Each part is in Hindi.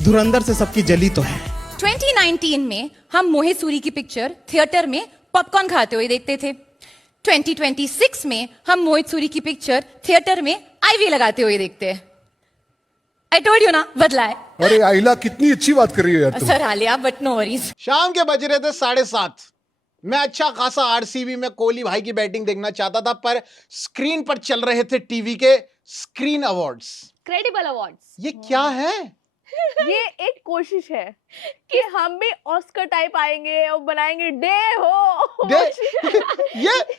धुरंधर से सबकी जली तो है। 2019 में हम मोहित सूरी की पिक्चर थिएटर में पॉपकॉर्न खाते हुए देखते थे। 2026 में हम मोहित सूरी की पिक्चर थिएटर में आईवी लगाते हुए देखते हैं। आई टोल्ड यू ना, बदला है। अरे आइला कितनी अच्छी बात कर रही हो यार तुम। Sir Alia, but no worries. शाम के बज रहे थे 7:30। मैं अच्छा खासा आरसीबी में कोहली भाई की बैटिंग देखना चाहता था, पर स्क्रीन पर चल रहे थे टीवी के स्क्रीन अवार्ड्स। Credible awards. ये क्या है? ये एक कोशिश है कि हम भी ऑस्कर टाइप आएंगे और बनाएंगे डे हो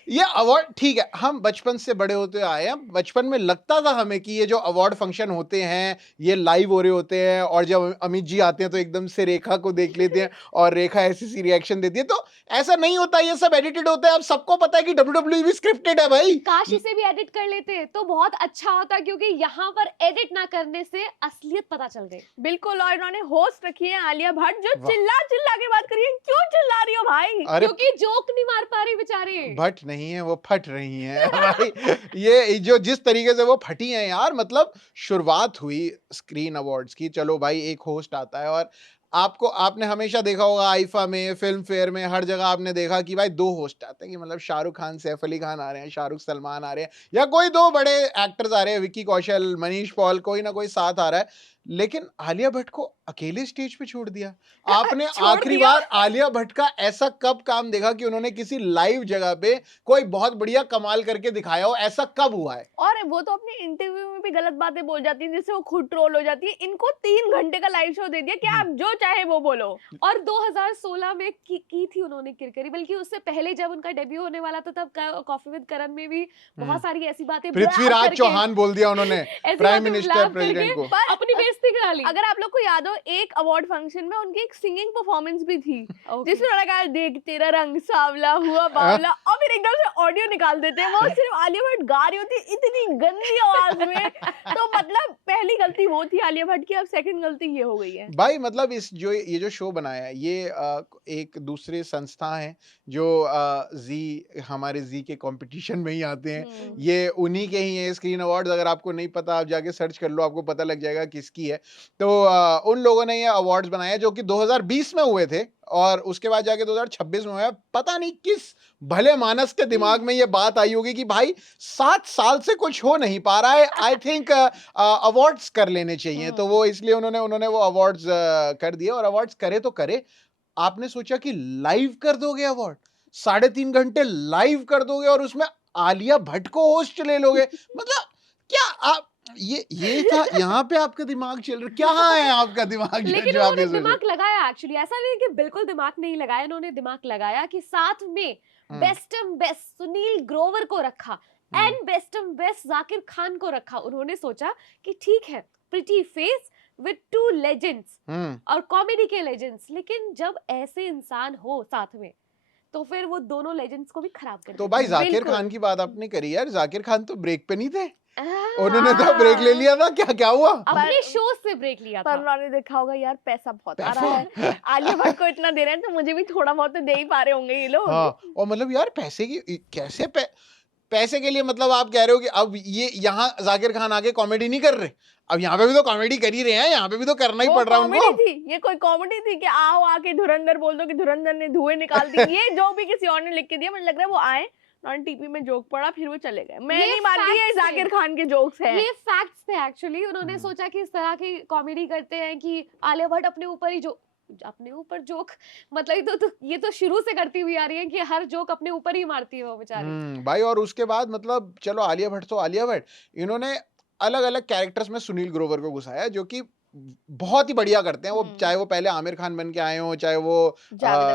ये अवार्ड ठीक है, हम बचपन से बड़े होते आए हैं। बचपन में लगता था हमें कि ये जो अवार्ड फंक्शन होते हैं ये लाइव हो रहे होते हैं, और जब अमित जी आते हैं तो एकदम से रेखा को देख लेते हैं और रेखा ऐसी सी रिएक्शन देती है। तो ऐसा नहीं होता, ये सब एडिटेड होता है। अब सबको पता है कि WWE भी स्क्रिप्टेड है भाई। काश इसे भी एडिट कर लेते तो बहुत अच्छा होता, क्योंकि यहाँ पर एडिट ना करने से असलियत पता चल गई। बिल्कुल, और इन्होंने होस्ट रखी है आलिया भट्ट, जो चिल्ला चिल्ला के बात कर रही है। क्यों चिल्ला रही हो भाई? अरे क्योंकि जोक नहीं मार पा रही बेचारी। भट्ट नहीं है, वो फट रही हैं भाई। ये जो जिस तरीके से वो फटी हैं यार, मतलब शुरुआत हुई स्क्रीन अवार्ड्स की, चलो भाई एक होस्ट आता है, और आपने हमेशा देखा होगा आईफा में, फिल्म फेयर में, हर जगह आपने देखा कि भाई दो होस्ट आते हैं, कि मतलब शाहरुख खान, सैफ अली खान आ रहे हैं, शाहरुख सलमान आ रहे हैं, या कोई दो बड़े एक्टर्स आ रहे हैं, विक्की कौशल, मनीष पॉल, कोई ना कोई साथ आ रहा है। लेकिन आलिया भट्ट को अकेले स्टेज पे छोड़ दिया। आपने आखिरी बार आलिया भट्ट का ऐसा कब काम देखा कि उन्होंने किसी लाइव जगह पे कोई बहुत बढ़िया कमाल करके दिखाया हो? ऐसा कब हुआ है? और वो तो अपने इंटरव्यू में भी गलत बातें बोल जाती है, जिससे वो खुद ट्रोल हो जाती है। इनको 3 घंटे का लाइव शो दे दिया कि आप जो चाहे वो बोलो। और 2016 में की थी उन्होंने किरकिरी, बल्कि उससे पहले जब उनका डेब्यू होने वाला था, तब कॉफी विद करण में भी बहुत सारी ऐसी बातें पृथ्वीराज चौहान बोल दिया उन्होंने प्राइम मिनिस्टर प्रेसिडेंट को, अपनी बेइज्जती करा ली। अगर आप लोग को याद हो, एक अवार्ड फंक्शन में उनकी एक सिंगिंग परफॉर्मेंस भी थी, जिसमें उन्होंने कहा देख तेरा रंग सांवला हुआ बावला, और फिर एकदम से ऑडियो निकाल देते हैं। वो सिर्फ आलिया भट्ट गा रही होती इतनी गंदी आवाज में। तो मतलब पहली गलती वो थी आलिया भट्ट की, अब सेकंड गलती ये हो गई है भाई। मतलब ये जो शो बनाया है, ये एक दूसरे संस्था है जो हमारे जी के कंपटीशन में ही आते हैं। ये उन्हीं के ही है स्क्रीन अवार्ड्स। अगर आपको नहीं पता, आप जाके सर्च कर लो, आपको पता लग जाएगा किसकी है। तो उन लोगों ने ये अवार्ड्स बनाए जो कि 2020 में हुए थे, और उसके बाद जाके 2026 में हुआ। पता नहीं किस भले मानस के दिमाग में ये बात आई होगी कि भाई 7 साल से कुछ हो नहीं पा रहा है, आई थिंक अवार्ड्स कर लेने चाहिए। तो वो इसलिए उन्होंने वो अवार्ड्स कर दिए, और अवार्ड्स करे तो करे। आपने सोचा कि लाइव कर दोगे अवार्ड, 3.5 घंटे लाइव कर दोगे, और उसमें आलिया भट्ट को होस्ट ले लोगे? मतलब क्या आप ये था यहाँ पे आपका दिमाग चल रहा? क्या है आपका दिमाग? लेकिन उन्होंने दिमाग लगाया एक्चुअली, ऐसा नहीं कि बिल्कुल दिमाग नहीं लगाया, उन्होंने दिमाग लगाया कि साथ में बेस्ट सुनील ग्रोवर को रखा एंड बेस्ट जाकिर खान को रखा। उन्होंने सोचा कि ठीक है, प्रिटी फेस विद 2 लेजेंड्स और कॉमेडी के लेजेंड्स, लेकिन जब ऐसे इंसान हो साथ में तो फिर वो दोनों लेजेंड्स को भी खराब कर तो भाई जाकिर खान की बात आपने करी यार, जाकिर खान तो ब्रेक पे नहीं थे, उन्होंने तो ब्रेक ले लिया था। क्या हुआ? अपने शो से ब्रेक लिया था। पर उन्होंने देखा होगा यार पैसा बहुत आ रहा है, आलिया भट्ट को इतना दे रहे हैं तो मुझे भी थोड़ा बहुत तो दे ही पा रहे होंगे ये लोग। हाँ, और मतलब यार पैसे की कैसे पैसे के लिए, मतलब आप कह रहे हो कि अब ये यहाँ जाकिर खान आके कॉमेडी नहीं कर रहे? अब यहाँ पे भी तो कॉमेडी कर ही रहे हैं, यहाँ पे भी तो करना ही पड़ रहा है उनको। ये कोई कॉमेडी थी कि आओ आके धुरंधर बोल दो कि धुरंधर ने धुएं निकाल दिए? ये जो भी किसी और ने लिख के दिया, मुझे लग रहा है वो आए नॉन टीपी में जोक पड़ा, फिर वो चले गए। मैं नहीं मानती ये जाकिर खान के जोक्स हैं, ये फैक्ट्स थे एक्चुअली। उन्होंने सोचा कि इस तरह की कॉमेडी करते हैं कि आलिया भट्ट अपने ऊपर जोक, मतलब ये तो शुरू से करती हुई आ रही है कि हर जोक अपने ऊपर ही मारती है वो बेचारी भाई। और उसके बाद मतलब चलो आलिया भट्ट तो आलिया भट्ट, इन्होंने अलग अलग कैरेक्टर्स में सुनील ग्रोवर को घुसाया, जो कि बहुत ही बढ़िया करते हैं वो। चाहे वो पहले आमिर खान बन के आए हो, चाहे वो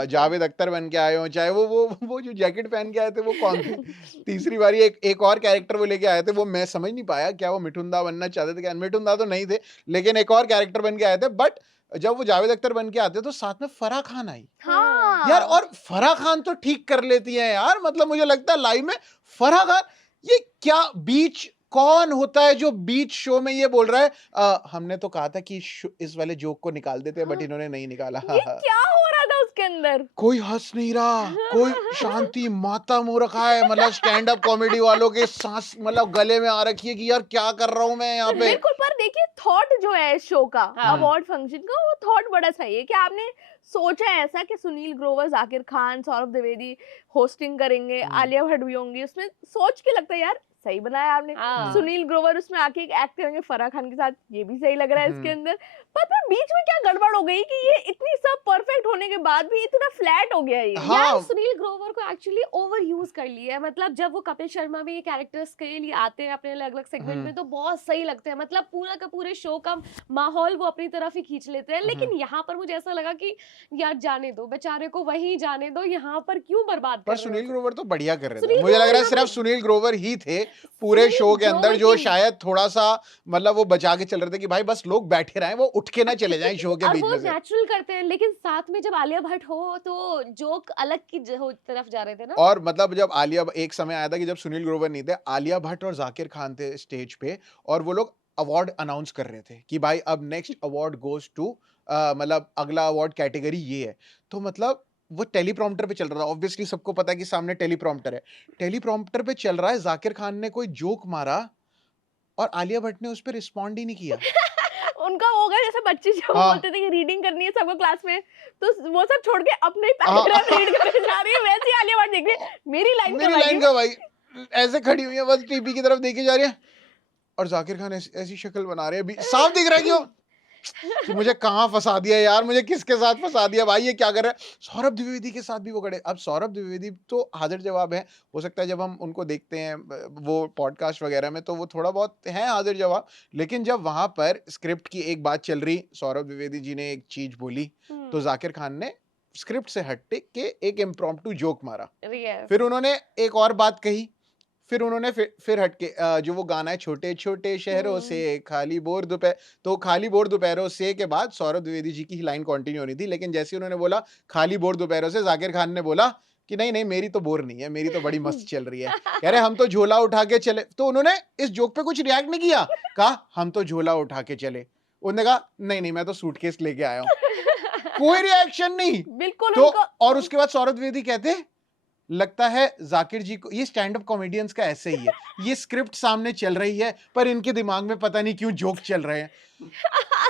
जावेद अख्तर बन के आए हो, चाहे वो जो जैकेट पहन के आए थे वो कौन थे? तीसरी बारी एक और कैरेक्टर वो लेके आए थे, वो मैं समझ नहीं पाया क्या वो मिठुंदा बनना चाहते थे? क्या मिठुंदा तो नहीं थे, लेकिन एक और कैरेक्टर बन के आए थे। बट जब वो जावेद अख्तर बन के आते तो साथ में फराह खान आई। हाँ। यार, और फराह खान तो ठीक कर लेती है यार। मतलब मुझे लगता है लाइव में फराह खान, ये क्या बीच कौन होता है जो बीच शो में ये बोल रहा है हमने तो कहा था कि इस वाले जोक को निकाल देते हैं, बट इन्होंने नहीं निकाला। ये क्या हो रहा था उसके अंदर? कोई हंस नहीं रहा, कोई शांति मातम हो रखा है। मतलब स्टैंड अप कॉमेडी वालों के सांस मतलब गले में आ रखी है कि यार क्या कर रहा हूं मैं यहाँ पे। बिल्कुल, पर देखिए थॉट जो है इस शो का, हाँ। अवार्ड फंक्शन का, वो थॉट बड़ा सही है कि आपने सोचा ऐसा कि सुनील ग्रोवर, जाकिर खान, सौरभ द्विवेदी होस्टिंग करेंगे, आलिया भट्ट भी होंगी उसमें, सोच के लगता है यार सही बनाया आपने। हाँ। सुनील ग्रोवर उसमें आके एक एक्ट करेंगे फराह खान के साथ, ये भी सही लग रहा है इसके अंदर। पर बीच में क्या गड़बड़ हो गई कि ये इतनी सब परफेक्ट होने के बाद भी इतना फ्लैट हो गया ये। हाँ। यार सुनील ग्रोवर को एक्चुअली ओवर यूज कर लिया है। मतलब जब वो कपिल शर्मा में ये कैरेक्टर्स के लिए आते हैं अपने अलग अलग सेगमेंट में तो बहुत सही लगते हैं। मतलब पूरा का पूरे शो का माहौल वो अपनी तरफ ही खींच लेते हैं। लेकिन यहाँ पर मुझे ऐसा लगा कि यार जाने दो, बेचारे को वहीं जाने दो, यहाँ पर क्यों बर्बाद कर पर रहे हो? सुनील ग्रोवर तो बढ़िया कर रहे थे। सुनील मुझे लग रहा है ग्रोवर सिर्फ सुनील ग्रोवर ही थे पूरे सुनील शो के अंदर ग्रोवर जो की- शायद थोड़ा सा मतलब वो बचा के चल रहे थे कि भाई बस लोग बैठे रहें, वो उठ के ना चले जाएं शो के और बीच वो में से। नेचुरल करते हैं। लेकिन साथ में जब आलिया भट्ट हो तो जोक अलग की तरफ जा रहे थे ना। और मतलब जब आलिया, एक समय आया था कि जब सुनील ग्रोवर नहीं थे, आलिया भट्ट और जाकिर खान थे स्टेज पे और वो लोग अवार्ड अनाउंस कर रहे थे कि भाई अब नेक्स्ट अवार्ड गोज टू, मतलब अगला अवार्ड कैटेगरी ये है। तो मतलब वो टेलीप्रॉम्प्टर पे चल रहा था। ऑब्वियसली सबको पता है कि सामने टेलीप्रॉम्प्टर है, टेलीप्रॉम्प्टर पे चल रहा है, जाकिर खान ने कोई जोक मारा और आलिया भट्ट ने उस पर रिस्पॉन्ड ही नहीं किया। उनका होगा जैसे बच्चे जो हाँ। बोलते थे कि रीडिंग करनी है सबको क्लास में, तो वो सब छोड़ के अपने ही हाँ। पैराग्राफ रीड करके जा रही है, वैसे ही आलिया भट्ट देख रही है मेरी लाइन मेरी लाइन का भाई, ऐसे खड़ी हुई है बस टीवी की तरफ देखी जा रही है और जाकिर खान ऐसी शक्ल बना रहे हैं, अभी साफ दिख रहा है क्यों कि मुझे कहाँ फंसा दिया यार, मुझे किसके साथ फंसा दिया भाई, ये क्या कर रहे हैं। सौरभ द्विवेदी के साथ भी वो खड़े। अब सौरभ द्विवेदी तो हाजिर जवाब है, हो सकता है जब हम उनको देखते हैं वो पॉडकास्ट वगैरह में तो वो थोड़ा बहुत है हाजिर जवाब, लेकिन जब वहां पर स्क्रिप्ट की एक बात चल रही, सौरभ द्विवेदी जी ने एक चीज बोली तो जाकिर खान ने स्क्रिप्ट से हट के एक इम्प्रॉम्प्टू जोक मारा। फिर उन्होंने एक और बात कही, फिर उन्होंने फिर हटके जो वो गाना है छोटे छोटे शहरों से खाली बोर दोपहर, तो खाली बोर दोपहरों से के बाद सौरभ द्विवेदी जी की ही लाइन कंटिन्यू होनी थी, लेकिन जैसे उन्होंने बोला खाली बोर दोपहरों से, जाकिर खान ने बोला कि नहीं नहीं मेरी तो बोर नहीं है, मेरी तो बड़ी मस्त चल रही है। कह रहे हम तो झोला उठा के चले, तो उन्होंने इस जोक पे कुछ रिएक्ट नहीं किया, कहा हम तो झोला उठा के चले। उन्होंने कहा नहीं नहीं मैं तो सूटकेस लेके आया हूँ। कोई रिएक्शन नहीं बिल्कुल तो। उनका और उसके बाद सौरभ द्विवेदी कहते लगता है जाकिर जी को, ये स्टैंड अप कॉमेडियंस का ऐसे ही है, ये स्क्रिप्ट सामने चल रही है पर इनके दिमाग में पता नहीं क्यों जोक चल रहे हैं।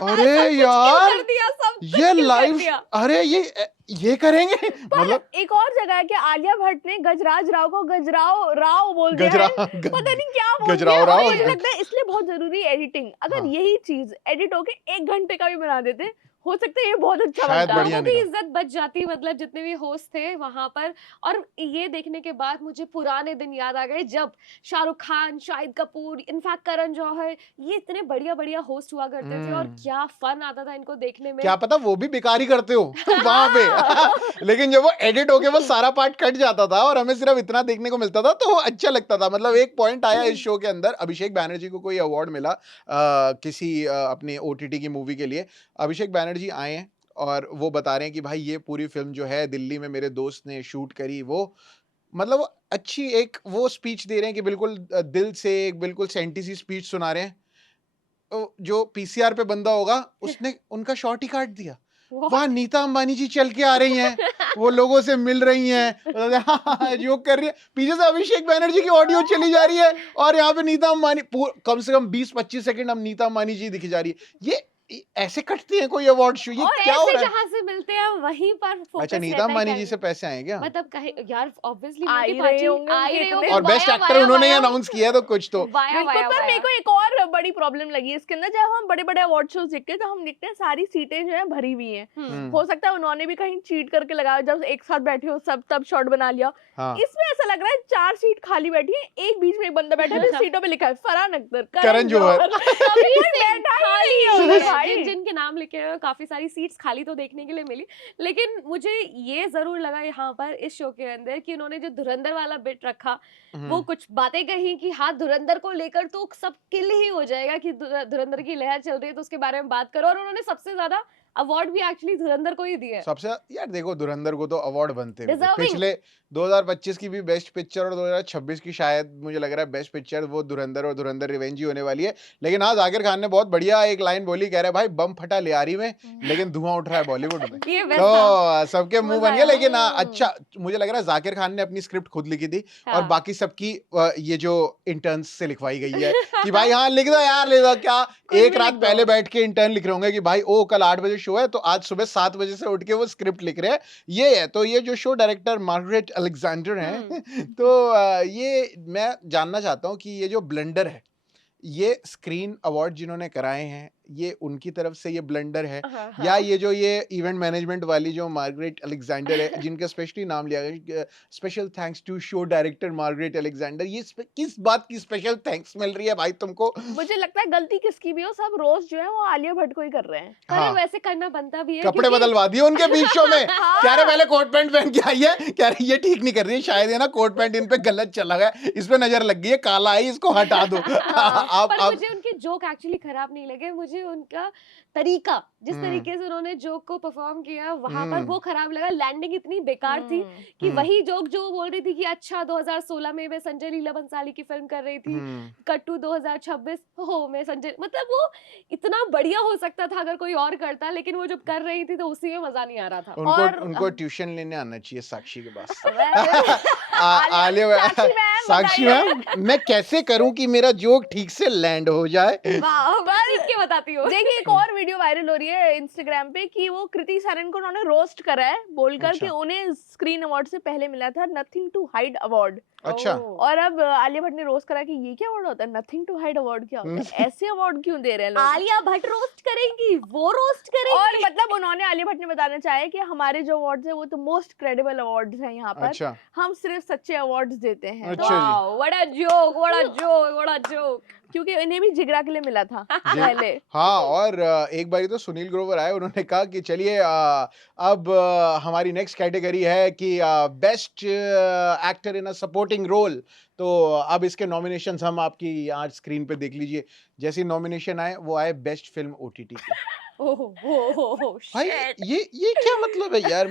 अरे यार कर दिया सब कुछ ये किल कर लाइव, दिया। अरे ये करेंगे मतलब एक और जगह है कि आलिया भट्ट ने गजराज राव को गजराव राव बोल दिया गजरा है, पता नहीं क्या बोल गजराव दिया। और राव। मुझे लगता है इसलिए बहुत जरूरी है एडिटिंग। अगर हाँ। यही चीज एडिट होके 1 घंटे का भी बना देते, हो सकता है ये बहुत अच्छा शायद बनता। बढ़िया लोगों की निकला। इज्जत बच जाती। मतलब जितने भी होस्ट थे वहां पर। और ये देखने के बाद मुझे पुराने दिन याद आ गए जब शाहरुख खान, शाहिद कपूर, इनफैक्ट करण जौहर, ये इतने बढ़िया बढ़िया होस्ट हुआ करते थे और क्या फन आता था इनको देखने में। क्या पता वो भी बेकार ही करते हो वहां पे लेकिन जब वो एडिट होके वो सारा पार्ट कट जाता था और हमें सिर्फ इतना देखने को मिलता था तो वो अच्छा लगता था। मतलब एक पॉइंट आया इस शो के अंदर, अभिषेक बैनर्जी को कोई अवार्ड मिला किसी अपनी OTT की मूवी के लिए। अभिषेक बैनर्जी आए हैं और वो बता रहे हैं कि भाई ये पूरी फिल्म जो है दिल्ली में मेरे दोस्त ने शूट करी, वो मतलब वो अच्छी एक वो स्पीच दे रहे हैं कि बिल्कुल दिल से एक बिल्कुल सेंटी सी स्पीच सुना रहे हैं। तो जो PCR पे बंदा होगा उसने उनका शॉट ही काट दिया। वहां नीता अंबानी जी चल के आ रही हैं, वो लोगों से मिल रही हैं, जोक कर रही है, पीछे से अभिषेक बैनर्जी की ऑडियो चली जा रही है और यहाँ पे नीता अंबानी कम से कम 20-25 सेकंड हम नीता अंबानी जी दिखी जा रही है। ये ऐसे कटते हैं कोई अवार्ड शो, ये और क्या हो ऐसे रहा है? जहाँ से मिलते हैं वहीं पर फोकस अच्छा नीता रहता है अंबानी कि जी से पैसे आए क्या? मतलब कहे यार ऑब्वियसली आ ही रहे होंगे उनके और बेस्ट एक्टर उन्होंने अनाउंस किया तो कुछ तो बिल्कुल। पर मेरे को एक और बड़ी प्रॉब्लम लगी इसके अंदर, जब हम बड़े बड़े अवार्ड शोज देखते हैं तो हम देखते हैं सारी सीटें जो है भरी हुई हैं। हो सकता है उन्होंने भी कहीं चीट करके लगाया, जब एक साथ बैठे हो सब तब शॉट बना लिया। हाँ। इसमें ऐसा लग रहा है 4 सीट खाली बैठी है, एक बीच में एक बंदा बैठा है, सीटों पे लिखा है फरहान अख्तर, करण जौहर। जिनके नाम लिखे हैं काफी सारी सीट्स खाली तो देखने के लिए मिली। लेकिन मुझे ये जरूर लगा यहाँ पर इस शो के अंदर कि उन्होंने जो धुरंधर वाला बिट रखा, वो कुछ बातें कही कि हाँ धुरंधर को लेकर तो सब किल ही हो जाएगा कि धुरंधर की लहर चल रही है तो उसके बारे में बात करो। और उन्होंने सबसे ज्यादा अवार्ड भी एक्चुअली धुरंधर को ही दिए। सबसे यार देखो धुरंधर को तो अवार्ड बनते हुए थे। Deserving। पिछले 2025 की भी बेस्ट पिक्चर और 2026 की शायद मुझे लग रहा है बेस्ट पिक्चर वो धुरंधर और धुरंधर रिवेंज ही होने वाली है। लेकिन हाँ जाकिर खान ने बहुत बढ़िया एक लाइन बोली, कह रहे भाई बम फटा लियारी में लेकिन धुआं उठ रहा है बॉलीवुड में। ये best था। तो सबके मुंह बन गए। लेकिन अच्छा मुझे लग रहा है जाकिर खान ने अपनी स्क्रिप्ट खुद लिखी थी और हाँ। बाकी सबकी ये जो इंटर्न्स से लिखवाई गई है कि भाई हाँ लिख दो यार, लिख दो। क्या एक रात पहले बैठ के इंटर्न लिख रहे होंगे कि भाई ओ कल 8 बजे शो है तो आज सुबह 7 बजे से उठ के वो स्क्रिप्ट लिख रहे हैं। ये है तो ये जो शो डायरेक्टर मार्गरेट अलेक्जेंडर हैं तो ये मैं जानना चाहता हूँ कि ये जो ब्लंडर है, ये स्क्रीन अवार्ड जिन्होंने कराए हैं ये उनकी तरफ से ये ब्लंडर है या ये जो ये इवेंट मैनेजमेंट वाली जो मार्गरेट अलेक्जेंडर है जिनका स्पेशली नाम लिया गया, special thanks to show director Margaret Alexander, ये किस बात की स्पेशल थैंक्स मिल रही है भाई तुमको? मुझे लगता है गलती किसकी भी हो, सब रोज जो है वो आलिया भट्ट को ही कर रहे हैं। पर वैसे करना बनता भी है, कपड़े बदलवा दिए उनके बीच शो में। कह रहे पहले कोट पैंट पहन के आई है, कह रहे ये ठीक नहीं कर रही है, शायद है ना कोट पैंट इन पे गलत चला गया, इस पे नजर लग गई है, काला है, इसको हटा दो। पर मुझे उनके जोक एक्चुअली खराब नहीं लगे, मुझे उनका तरीका जिस तरीके से उन्होंने जोक को परफॉर्म किया वहां पर वो खराब लगा। लैंडिंग इतनी बेकार थी कि वही जोक जो बोल रही थी कि अच्छा 2016 में मैं संजय लीला भंसाली की फिल्म कर रही थी, कट्टू 2026 हो मैं संजय, मतलब वो इतना बढ़िया हो सकता था अगर कोई और करता, लेकिन वो जब कर रही थी तो उसी में मजा नहीं आ रहा था। उनको ट्यूशन लेने आना चाहिए साक्षी के पास। आलिया साक्षी मैम मैं कैसे करूं कि मेरा जोक ठीक से लैंड हो जाए? के बताती हूँ। देखिए एक और वीडियो वायरल हो रही है इंस्टाग्राम पे कि वो कृति सैनन को उन्होंने रोस्ट करा है बोलकर कि उन्हें स्क्रीन अवार्ड से पहले मिला था नथिंग टू हाइड अवार्ड। अच्छा। और अब आलिया भट्ट ने रोस्ट करा कि ये क्या अवार्ड होता है, नथिंग टू हाइड अवार्ड क्या होता है, ऐसे अवार्ड क्यों दे रहे हैं लोग? आलिया भट्ट रोस्ट करेंगी, वो रोस्ट करेंगी। और मतलब उन्होंने आलिया भट्ट ने बताना चाहे कि हमारे जो अवार्ड्स है वो तो मोस्ट क्रेडिबल अवार्ड्स हैं यहाँ पर। अच्छा। हम सिर्फ सच्चे अवार्ड्स देते हैं। अच्छा जी। बड़ा जोक, बड़ा जोक, बड़ा जोक। क्योंकि इन्हें भी जिगरा के लिए मिला था पहले। हाँ और एक बारी तो सुनील ग्रोवर आए, उन्होंने कहा कि चलिए अब हमारी नेक्स्ट कैटेगरी है कि best actor in a supporting role, तो अब इसके नॉमिनेशंस हम आपकी आज स्क्रीन पे देख लीजिए। जैसी नॉमिनेशन आए वो आए बेस्ट फिल्म ओटीटी की। भाई ये क्या मतलब है यार?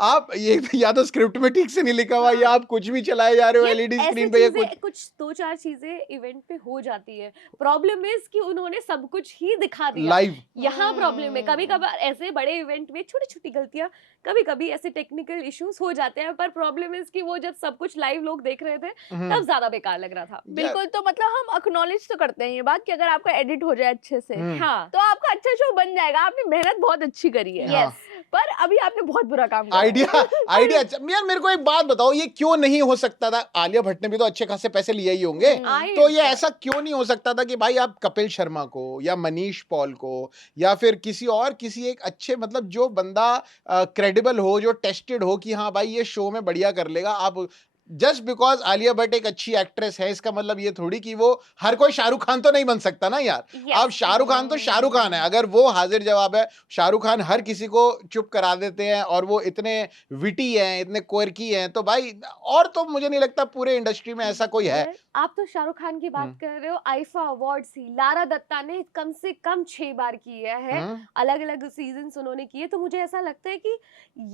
आप ये या तो स्क्रिप्ट में ठीक से नहीं लिखा हुआ या आप कुछ भी चलाए जा रहे हो एलईडी स्क्रीन पे या कुछ 2-4 चीजें इवेंट पे हो जाती है। प्रॉब्लम इज कि उन्होंने सब कुछ ही दिखा दिया लाइव। यहाँ प्रॉब्लम है, कभी कभार ऐसे बड़े इवेंट में छोटी छोटी गलतियां, कभी कभी ऐसे टेक्निकल इश्यूज हो जाते हैं, पर प्रॉब्लम इज कि वो जब सब कुछ लाइव लोग देख रहे थे तब ज्यादा बेकार लग रहा था। बिल्कुल, तो मतलब हम एक्नॉलेज तो करते हैं ये बात कि अगर आपका एडिट हो जाए अच्छे से हाँ तो आपका अच्छा शो बन जाएगा। आपने मेहनत बहुत अच्छी करी है। यस, पर अभी आपने बहुत बुरा काम किया। आइडिया अच्छा। यार मेरे को एक बात बताओ, ये क्यों नहीं हो सकता था? आलिया भट्ट ने भी तो अच्छे खासे पैसे लिए ही होंगे, तो ये ऐसा क्यों नहीं हो सकता था कि भाई आप कपिल शर्मा को या मनीष पॉल को या फिर किसी एक अच्छे मतलब जो बंदा क्रेडिबल हो, जो टेस्टेड हो कि हाँ भाई ये शो में बढ़िया कर लेगा, आप जस्ट बिकॉज आलिया भट्ट एक अच्छी एक्ट्रेस है इसका मतलब ये थोड़ी कि वो हर कोई शाहरुख खान तो नहीं बन सकता ना यार। अब शाहरुख खान तो शाहरुख खान है, अगर वो हाजिर जवाब है। शाहरुख खान हर किसी को चुप करा देते हैं और वो इतने विटी हैं, इतने क्वर्की हैं, तो भाई और तो मुझे नहीं लगता पूरे इंडस्ट्री में ऐसा कोई है। आप तो शाहरुख खान की बात कर रहे हो, आईफा अवार्ड्स ही लारा दत्ता ने कम से कम 6 बार किया है, अलग अलग सीजन्स उन्होंने किए। तो मुझे ऐसा लगता है कि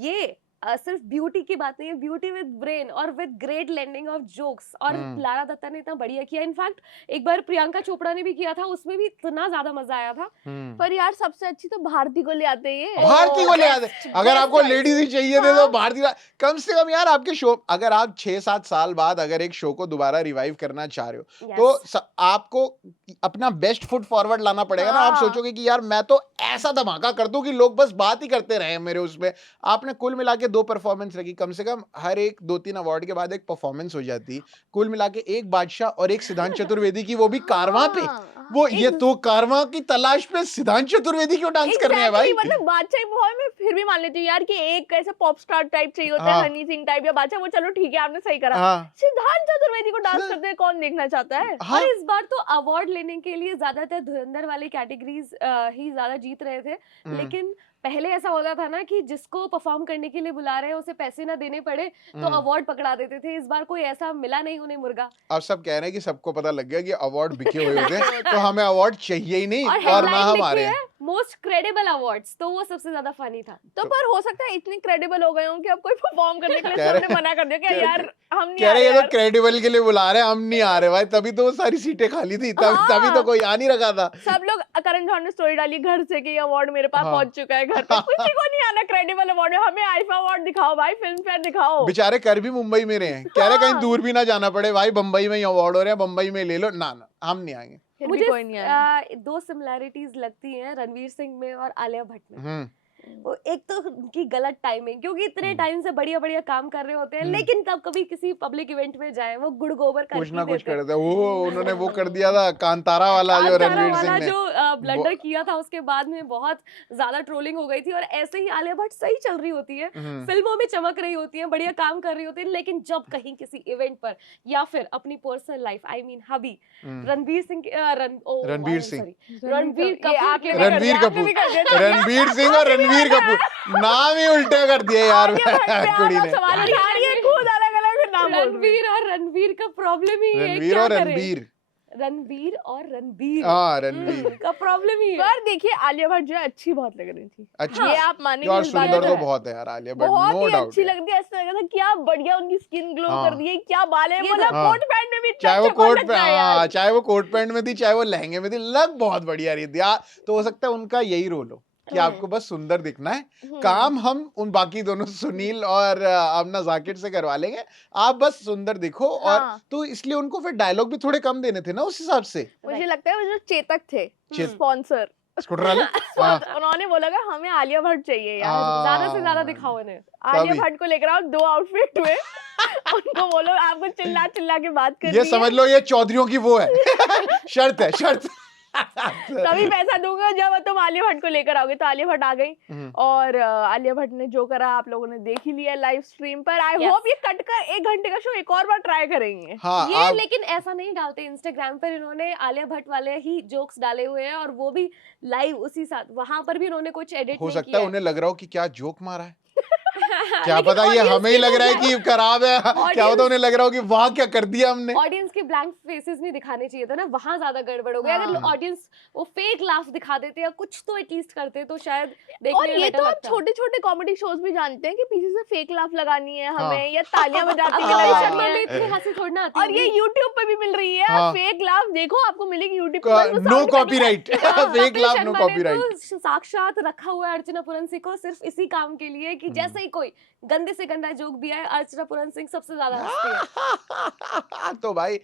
ये सिर्फ ब्यूटी की बात नहीं है, ब्यूटी विद ब्रेन और with great landing of jokes, और लारा दत्ता ने इतना बढ़िया किया। इनफैक्ट एक बार प्रियंका चोपड़ा ने भी किया था, उसमें भी इतना ज्यादा मजा आया था। पर यार सबसे अच्छी तो भारती को ले आते हैं। भारती को ले आते, अगर आपको लेडीज ही चाहिए थे तो भारती। कम से कम यार आपके शो, अगर आप 6-7 साल बाद अगर एक शो को दोबारा रिवाइव करना चाह रहे हो तो आपको अपना बेस्ट फुट फॉरवर्ड लाना पड़ेगा ना। आप सोचोगे कि यार मैं तो ऐसा धमाका कर दूं कि लोग बस बात ही करते रहे मेरे उसमें। आपने कुल मिला के 2 परफॉर्मेंस रखी, कम से कम हर एक 2-3 अवार्ड के बाद एक परफॉर्मेंस हो जाती। कुल मिला के एक बादशाह और एक सिद्धांत चतुर्वेदी की, वो भी कारवां पे। वो ये तो कारवां की तलाश पे सिद्धांत चतुर्वेदी क्यों डांस कर रहे हैं भाई? मतलब बादशाह परफॉर्मेंस में फिर भी मान लेती हूँ यार कि एक ऐसा पॉप स्टार टाइप चाहिए होता है, हाँ। हनी सिंह टाइप या बादशाह, वो चलो ठीक है आपने सही करा। हाँ सिद्धांत चतुर्वेदी को डांस करते हुए कौन देखना चाहता है? हाँ और इस बार तो अवार्ड लेने के लिए ज्यादातर धुरंधर वाली कैटेगरीज ही ज्यादा जीत रहे थे, लेकिन पहले ऐसा होता था ना कि जिसको परफॉर्म करने के लिए बुला रहे हैं उसे पैसे ना देने पड़े तो अवार्ड पकड़ा देते थे। इस बार कोई ऐसा मिला नहीं उन्हें मुर्गा। अब सब कह रहे हैं कि सबको पता लग गया कि अवार्ड बिके हुए होते हैं, तो हमें अवार्ड चाहिए ही नहीं और और ना हेडलाइन हम लिखी आ रहे है हैं। मोस्ट क्रेडिबल अवार्ड्स, तो वो सबसे ज्यादा फनी था। तो पर हो सकता है इतने क्रेडिबल हो गए हों कि अब कोई परफॉर्म करने के लिए कह रहे- सबने मना कर दिया कि यार हम नहीं कह आ रहे रहे ये तो यार। क्रेडिबल के लिए बुला रहे हैं, हम नहीं आ रहे भाई, तभी तो वो सारी सीटें खाली थी, तभी तो कोई आ नहीं रखा था। सब लोग, करण जौहर ने स्टोरी डाली घर से कि ये अवार्ड मेरे पास हाँ। पहुंच चुका है घर पे। किसी को नहीं आना क्रेडिबल अवार्ड में, हमें आईफा अवार्ड दिखाओ भाई, फिल्म फेयर दिखाओ। बेचारे कर भी मुंबई में रहे हैं, कह रहे कहीं हाँ। दूर भी ना जाना पड़े भाई, बम्बई में ही अवार्ड हो रहे हैं, बम्बई में ले लो। ना ना हम नहीं आएंगे। फिर भी मुझे कोई नहीं आया। दो सिमिलैरिटीज लगती हैं रणवीर सिंह में और आलिया भट्ट में। हम्म वो एक तो उनकी गलत टाइमिंग, क्योंकि इतने टाइम से बढ़िया बढ़िया काम कर रहे होते हैं, लेकिन तब कभी किसी पब्लिक इवेंट में जाए वो गुड़ गोबर कर कुछ ही ना कुछ देते हैं। करते हैं। वो उन्होंने वो कर दिया था कांतारा वाला, जो कांतारा रणवीर वाला सिंह ने। जो ब्लंडर किया था, उसके बाद में बहुत ज्यादा ट्रोलिंग हो गई थी। और ऐसे ही आलिया भट्ट सही चल रही होती है, फिल्मों में चमक रही होती है, बढ़िया काम कर रही होती है, लेकिन जब कहीं किसी इवेंट पर या फिर अपनी पर्सनल लाइफ, आई मीन हबी, रणवीर सिंह रणवीर सिंह। रणवीर ये आपने कपूर भी कर रणवीर दिया, आपने भी कर दिया। कपूर, रणवीर सिंह और रणवीर कपूर, नाम ही उल्टे कर दिए यार आलिया भट्ट पे कुड़ी आप ने। सवाल उठा रही है, खुद अलग-अलग नाम बोल रही है। रणवीर और रणवीर का प्रॉब्लम ही है, रणवीर क्या और करें? रणवीर, रणवीर और रणवीर हाँ रणवीर। का प्रॉब्लम ही है। पर देखिए आलिया भट्ट जो है अच्छी बहुत लग रही थी। अच्छा ये आप मानेंगे यार, इस बात सुंदर को। तो बहुत है यार आलिया भट्ट, बहुत नो ही डाउट। अच्छी लगती है, ऐसा लग रहा था क्या बढ़िया उनकी स्किन ग्लो हाँ। कर दी है, क्या बाल है, ये मतलब हाँ। कोट पैंट में भी इतना चाहे वो चपड़ कोट लगता है यार। चाहे वो कोट पैंट में थी, चाहे वो लहंगे में थी, लग बहुत बढ़िया रही थी यार। तो हो सकता है उनका यही रोल हो कि आपको बस सुंदर दिखना है, काम हम उन बाकी दोनों सुनील और अपना जाकिर से करवा लेंगे, आप बस सुंदर दिखो। और हाँ। तो इसलिए उनको फिर डायलॉग भी थोड़े कम देने थे ना उस हिसाब से। मुझे लगता है वो जो चेतक थे चेत- स्पॉन्सर, स्कूटर वाले हाँ, उन्होंने बोला कि हमें आलिया भट्ट चाहिए यार, हाँ। ज्यादा से ज्यादा दिखाओ इन्हें। आलिया तभी। भट्ट को लेकर आओ 2 आउटफिट में। उनको बोलो आपको चिल्ला चिल्ला के बात करनी ये है, समझ लो ये चौधरियों की वो है शर्त है, शर्त। तभी पैसा दूंगा जब तुम आलिया भट्ट को लेकर आओगे। तो आलिया भट्ट आ गई और आलिया भट्ट ने जो करा आप लोगों ने देख ही लिया लाइव स्ट्रीम पर। आई Yes. होप ये कट कर 1 घंटे का शो एक और बार ट्राई करेंगे। हाँ ये आप लेकिन ऐसा नहीं डालते इंस्टाग्राम पर, इन्होंने आलिया भट्ट वाले ही जोक्स डाले हुए हैं और वो भी लाइव उसी साथ, वहां पर भी इन्होंने कुछ एडिट हो नहीं सकता किया है उन्हें लग रहा हो कि क्या जोक मारा है, क्या लेकिन पता ये audience हमें ही की लग वो रहा है कि खराब है, क्या पता उन्हें लग रहा हो कि वाह क्या कर दिया हमने। ऑडियंस के ब्लैंक फेसेस नहीं दिखाने चाहिए था ना, वहां ज्यादा गड़बड़ हो गया। अगर ऑडियंस वो फेक लाफ दिखा देते या कुछ तो एटलीस्ट करते तो शायद देखने और में ये better तो आप लगता। छोटे छोटे कॉमेडी शोज भी जानते हैं कि पीछे से फेक लाफ लगानी है हमें, हाँ। या तालियां बजाती हुई कपिल लगानी शर्मा में है। इतनी हंसी थोड़ी ना आती और ये होगी। YouTube पे भी मिल रही है, हाँ। फेक लाफ देखो आपको मिलेगी YouTube पे, बस वो no sound copyright, fake Kapil लाभ नो शर्मा ने कॉपीराइट। तो साक्षात रखा हुआ है अर्चना पूरन सिंह को सिर्फ इसी काम के लिए कि जैसे ही कोई गंदे से गंदा जोक भी आए, अर्चना पूरन सिंह सबसे ज्यादा हंसती है। तो भाई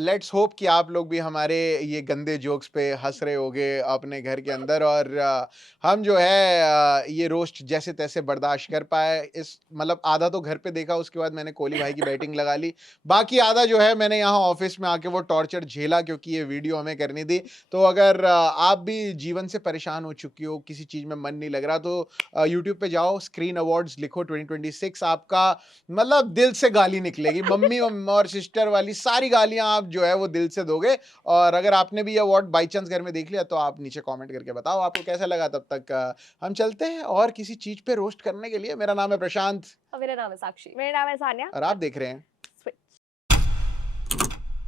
लेट्स होप कि आप लोग भी हमारे ये गंदे जोक्स पे हंस रहे होगे अपने घर के अंदर, और हम जो है ये रोस्ट जैसे तैसे बर्दाश्त कर पाए। इस मतलब आधा तो घर पे देखा, उसके बाद मैंने कोहली भाई की बैटिंग लगा ली, बाकी आधा जो है मैंने यहाँ ऑफिस में आके वो टॉर्चर झेला, क्योंकि ये वीडियो हमें करनी थी। तो अगर आप भी जीवन से परेशान हो चुकी हो, किसी चीज में मन नहीं लग रहा, तो यूट्यूब पे जाओ, स्क्रीन अवार्ड्स लिखो 2026, आपका मतलब दिल से गाली निकलेगी, मम्मी और सिस्टर वाली सारी गालियां आप जो है वो दिल से दोगे। और अगर आपने भी ये अवार्ड बाई चांस घर में देख लिया तो आप नीचे कमेंट करके बताओ आपको कैसा लगा। तब तक हम चलते हैं और किसी चीज पे रोस्ट करने के लिए। मेरा नाम है प्रशांत और मेरा नाम है साक्षी। मेरा नाम है सानिया। और आप देख रहे हैं